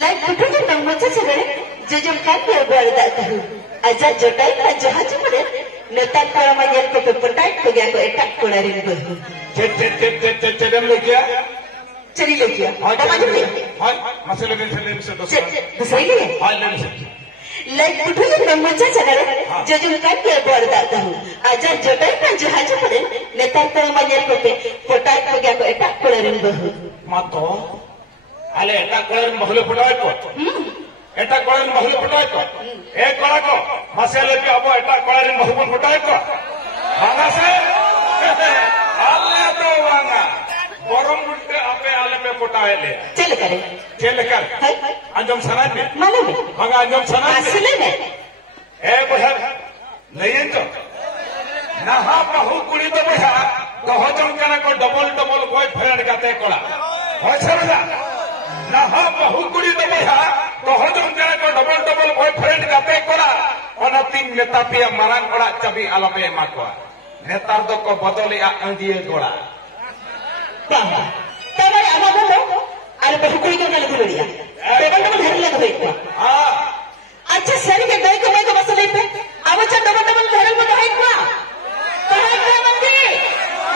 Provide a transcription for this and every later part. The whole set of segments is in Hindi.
Like putting it on much as a judge can't be a girl that as a jotai and Jahaji put it, Natal Paramayan to the potato to get a attack for a ring. Cherilogia, or the like putting it on much as a judge can't be a girl that as a jotai and Jahaji put it, Natal Paramayan to the potato to get a attack for a ring. Mato. Ale eta kolen bahule putaay ko eta kolen bahule putaay ko ek kora ko masale pe abo eta kolen bahule putaay ko banga se alle to banga borom butte ape ale pe putaay le chel kar anjom sanad me malume banga anjom sanad asle me e bohar nahi to naha bahu kuri to boha kahojam kana ko double boyfriend kate kola hoy samjha naha bahu kuri to boha kahojam kana ko double boyfriend kate kola ona tin neta pia marang ora chabi alape emakwa netar do ko bodoli a andiye gola baba tabai amago are bahu kuri ko nale duluriya double घर लग गई हां अच्छा सरी के दई को मसले पे आवचा double घर में दई को मंदी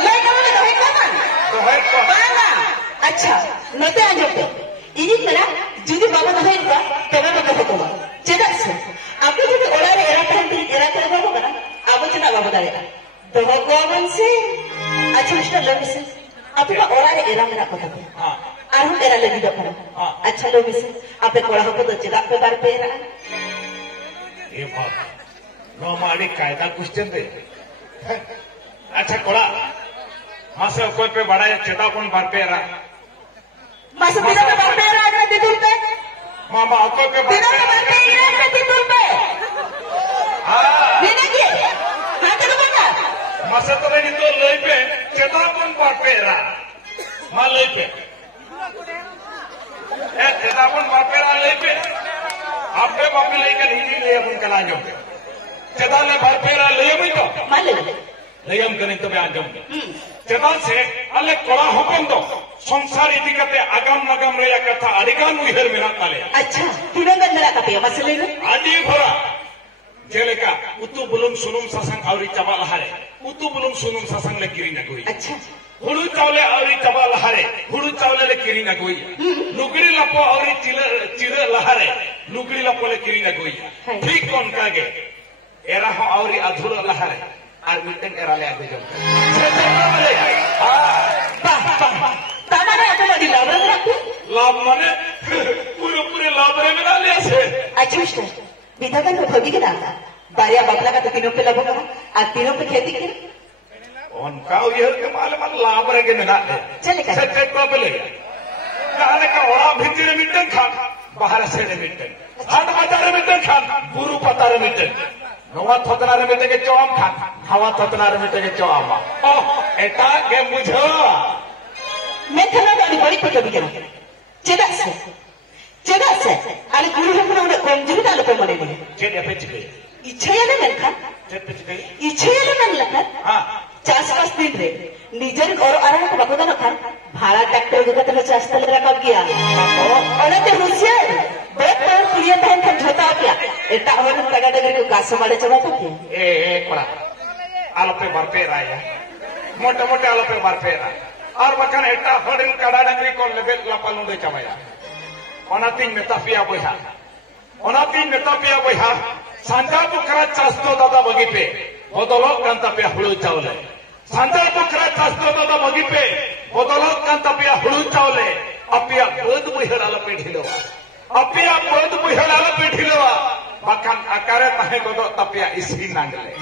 ले को दई को बाना अच्छा नते आ जाते ini mana judi baba doi ko tebe baba ko cheda se apu judi orare era baba kana abu chena baba dare to ko banse acha mr lobise apu ka orare era mera kotha ko aru era lagi do karo acha lobise ape kola ho to cheda pe bar pe era e baba no mari kaida question de acha kola mase ko pe bada cheda kon bar pe era masa pira pe bar pe era agra titul pe mama ko pe pira pe bar pe era agra titul pe dine ki hate ko bata masa to ni to lei pe cheda kon bar pe era ma lei pe e cheda kon bar pe era lei pe ape bape lei ke hindi le अपन कला जो चेता ने bar pe era lei mai to male लयम करें तो मैं आजम चेता से अल्ले कोड़ा हुकम दो संसार इति कते आगम नगम रे या कथा अडिगान उइहर मेरा ताले अच्छा तिरंगा मेरा कते मसले ने आदि भरा जेलेका उतु बुलुम सुनुम ससंग आवरी चबा लहारे उतु बुलुम सुनुम ससंग ले किरी न गोई अच्छा हुडु चावले आवरी चबा लहारे हुडु चावले ले किरी न गोई लुगड़ी लपो आवरी चिरे लहारे लुगड़ी लपो ले किरी न गोई ठीक कोन कागे एरा हो आवरी अधूरा लहारे আর মিটেন এরালে আগে যাও তামারে এত লাভ রাখো লাভ মানে পুরো লাভ রে মিলালে আছে अच्छा मिस्टर विधाता को भगी के दादा बारिया बकला का तो तीनों पे लगो और तीनों पे खेती करे उनका ये के माल लाभ रे के मिला चलेगा से को बोले काने का ओड़ा भीतर मिटन खान बाहर से मिटन हाट बाजार मिटन खान गुरु पता रे मिटन नवा थोतना रे मिटे के चौम खान हवा थोतना रे मिटे के चौम ओ एटा के बुझो मैं थला बड़ी को जबी के चेदा से अरे गुरु हम लोग कमजोरी डालो को मरे ने चेदे पे चिके इच्छा याले मन खा चेदे चिके इच्छा याले मन लखा हां 4-5 दिन रे निजर और आराम को बको ना खा भाड़ा ट्रैक्टर को तो चास्तल रखा किया और ते होशियार बहुत पर पुलिया टाइम का झोता किया एटा और तगा तगा को कास मारे चला तो ए कोड़ा आलो पे बरपे राया मोटे मोटे आलो पे बरपे रा और बकन एटा होडिन कड़ा डंगरी को लेबे लपलु दे चमाया ओनातिन मेतापिया बोहा सांजा बुकरा चास्तो दादा बगी पे बदलो कांता पे हुळु चावले सांजा बुकरा चास्तो दादा बगी पे बदलो कांता पे हुळु चावले अपिया बोध बुहराल पे ढिलवा बकन आकारे तहे गदो तपिया इसी नांगले